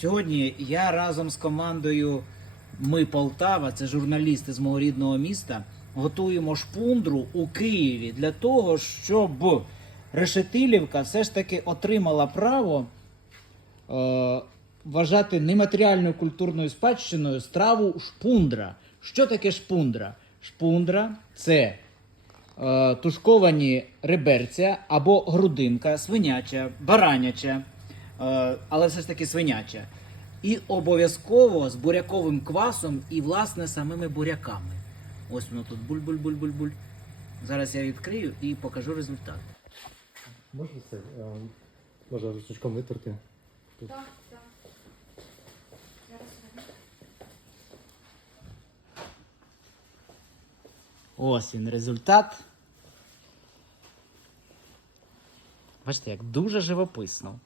Сьогодні я разом з командою Ми Полтава, це журналісти з мого рідного міста, готуємо шпундру у Києві для того, щоб Решетилівка все ж таки отримала право е, вважати нематеріальною культурною спадщиною страву шпундра. Що таке шпундра? Шпундра це е, тушковані реберця або грудинка, свиняча, бараняча, але все ж таки свиняча. І обов'язково з буряковим квасом і, власне, самими буряками. Ось воно тут буль-буль-буль-буль-буль. Зараз я відкрию і покажу результат. Можна це? е, Може ручничком витерти? Так, так. Зараз. Ось він результат. Бачите, як дуже живописно.